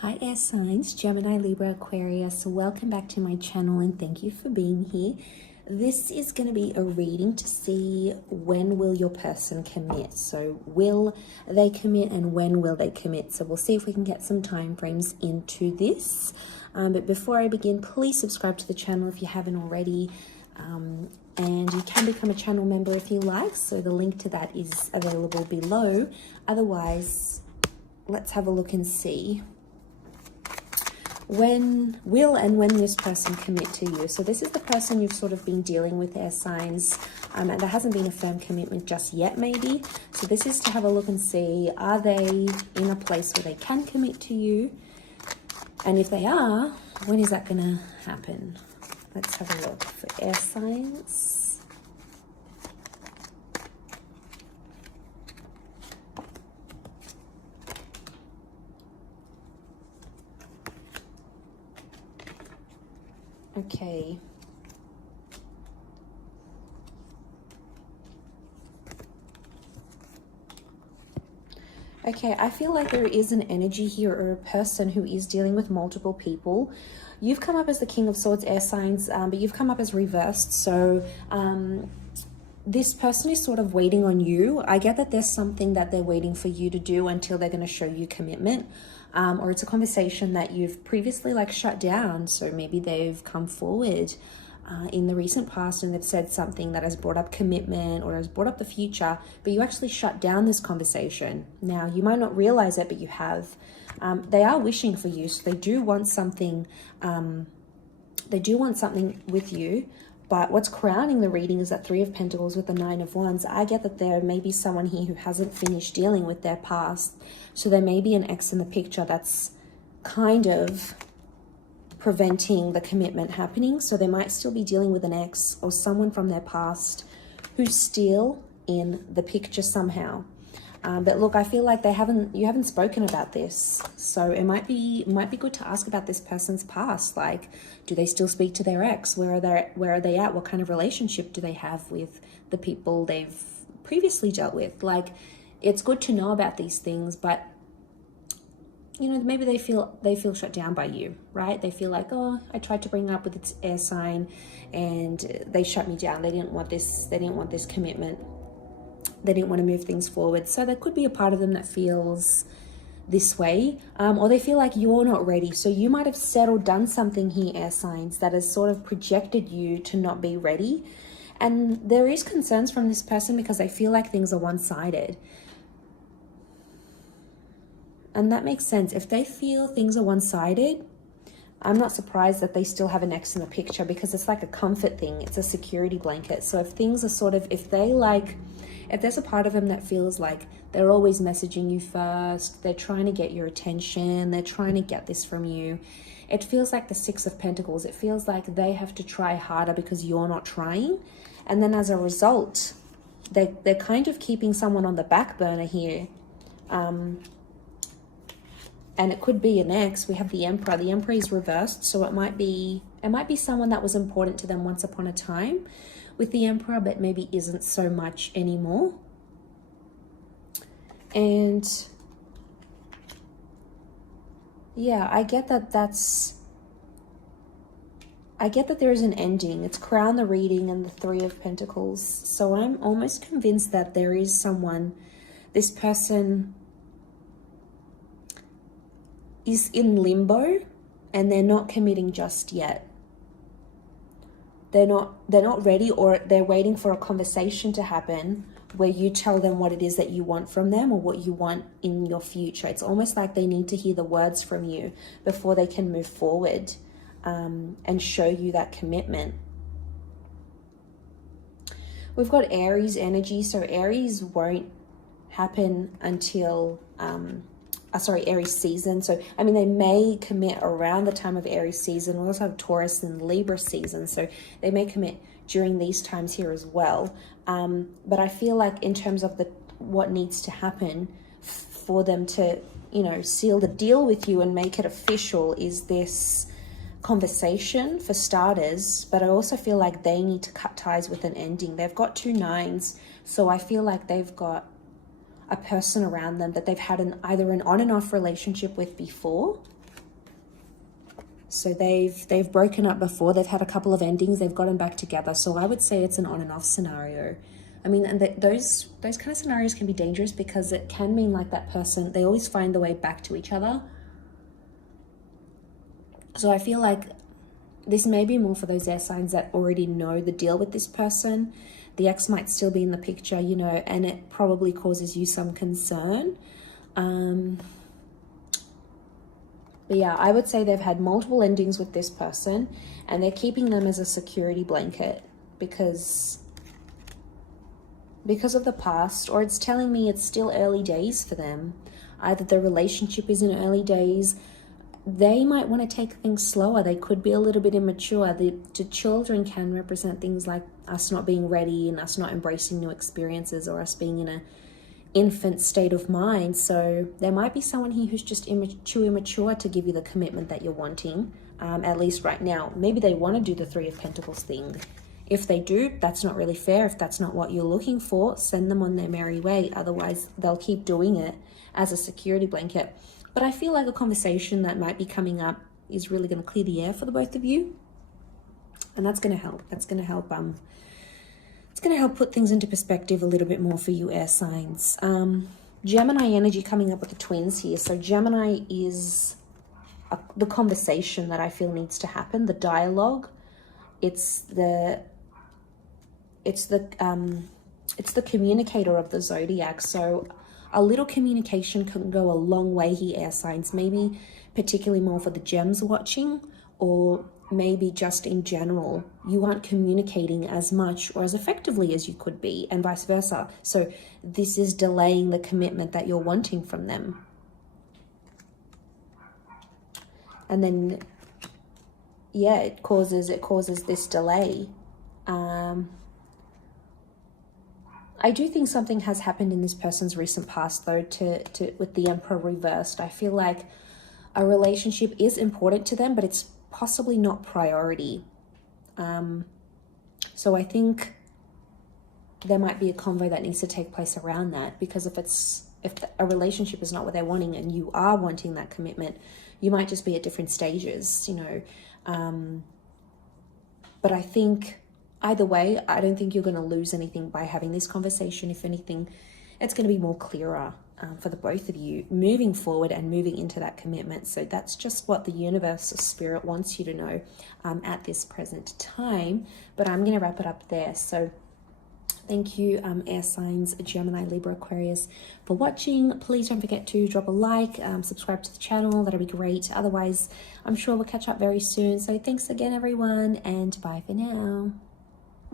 Hi air signs, Gemini, Libra, Aquarius. Welcome back to my channel and thank you for being here. This is going to be a reading to see when will your person commit. So will they commit and when will they commit? So we'll see if we can get some time frames into this. But before I begin, please subscribe to the channel if you haven't already. And you can become a channel member if you like. So the link to that is available below. Otherwise, let's have a look and see when this person commit to you. So this is the person you've sort of been dealing with, air signs, and there hasn't been a firm commitment just yet maybe. So this is to have a look and see, are they in a place where they can commit to you? And if they are, when is that going to happen? Let's have a look for air signs. Okay. Okay, I feel like there is an energy here or a person who is dealing with multiple people. You've come up as the King of Swords, air signs, but you've come up as reversed. So this person is sort of waiting on you. I get that there's something that they're waiting for you to do until they're going to show you commitment. Or it's a conversation that you've previously like shut down. So maybe they've come forward in the recent past and they've said something that has brought up commitment or has brought up the future, but you actually shut down this conversation. Now, you might not realize it, but you have. They are wishing for you, so they do want something. They do want something with you. But what's crowning the reading is that Three of Pentacles with the Nine of Wands. I get that there may be someone here who hasn't finished dealing with their past. So there may be an ex in the picture that's kind of preventing the commitment happening. So they might still be dealing with an ex or someone from their past who's still in the picture somehow. But look, I feel like you haven't spoken about this. So it might be good to ask about this person's past. Like, do they still speak to their ex? Where are they at? What kind of relationship do they have with the people they've previously dealt with? Like, it's good to know about these things, but you know, maybe they feel shut down by you, right? They feel like, oh, I tried to bring up with its air sign and they shut me down. They didn't want this commitment. They didn't want to move things forward. So there could be a part of them that feels this way, or they feel like you're not ready. So you might have said or done something here, air signs, that has sort of projected you to not be ready. And there is concerns from this person because they feel like things are one-sided. And that makes sense. If they feel things are one-sided, I'm not surprised that they still have an ex in the picture, because it's like a comfort thing. It's a security blanket. So if things are sort of, if there's a part of them that feels like they're always messaging you first, they're trying to get your attention, they're trying to get this from you, it feels like the Six of Pentacles. It feels like they have to try harder because you're not trying. And then as a result, they're kind of keeping someone on the back burner here. And it could be an ex. We have the Emperor. The Emperor is reversed, so it might be someone that was important to them once upon a time with the Emperor, but maybe isn't so much anymore. And yeah, I get that there is an ending. It's crown the reading and the Three of Pentacles. So I'm almost convinced that there is someone, this person is in limbo and they're not committing just yet. They're not ready, or they're waiting for a conversation to happen where you tell them what it is that you want from them or what you want in your future. It's almost like they need to hear the words from you before they can move forward and show you that commitment. We've got Aries energy. So Aries won't happen until Aries season. So I mean, they may commit around the time of Aries season. We also have Taurus and Libra season, so they may commit during these times here as well. But I feel like in terms of what needs to happen for them to, you know, seal the deal with you and make it official is this conversation for starters. But I also feel like they need to cut ties with an ending. They've got 2 9s, so I feel like they've got a person around them that they've had either an on and off relationship with before, So they've broken up before. They've had a couple of endings. They've gotten back together. So I would say it's an on and off scenario. I mean, and those kind of scenarios can be dangerous because it can mean like that person, they always find the way back to each other. So I feel like this may be more for those air signs that already know the deal with this person. The ex might still be in the picture, you know, and it probably causes you some concern. But yeah, I would say they've had multiple endings with this person and they're keeping them as a security blanket because of the past, or it's telling me it's still early days for them. Either the relationship is in early days, they might want to take things slower. They could be a little bit immature. The children can represent things like us not being ready and us not embracing new experiences, or us being in a infant state of mind. So there might be someone here who's just too immature to give you the commitment that you're wanting, at least right now. Maybe they want to do the Three of Pentacles thing. If they do, that's not really fair. If that's not what you're looking for, send them on their merry way. Otherwise, they'll keep doing it as a security blanket. But I feel like a conversation that might be coming up is really going to clear the air for the both of you. And that's going to help. That's going to help. It's going to help put things into perspective a little bit more for you air signs. Gemini energy coming up with the twins here. So Gemini is the conversation that I feel needs to happen, the dialogue. It's the communicator of the zodiac. So a little communication can go a long way here, air signs. Maybe particularly more for the gems watching, or maybe just in general, you aren't communicating as much or as effectively as you could be, and vice versa. So this is delaying the commitment that you're wanting from them. And then, yeah, it causes this delay. I do think something has happened in this person's recent past, though, with the Emperor reversed. I feel like a relationship is important to them, but it's possibly not priority. So I think there might be a convo that needs to take place around that, because if a relationship is not what they're wanting and you are wanting that commitment, you might just be at different stages, you know. But I think either way, I don't think you're going to lose anything by having this conversation. If anything, it's going to be more clearer for the both of you moving forward and moving into that commitment. So that's just what the universe or spirit wants you to know at this present time. But I'm going to wrap it up there. So thank you, air signs, Gemini, Libra, Aquarius, for watching. Please don't forget to drop a like, subscribe to the channel. That'll be great. Otherwise, I'm sure we'll catch up very soon. So thanks again, everyone, and bye for now.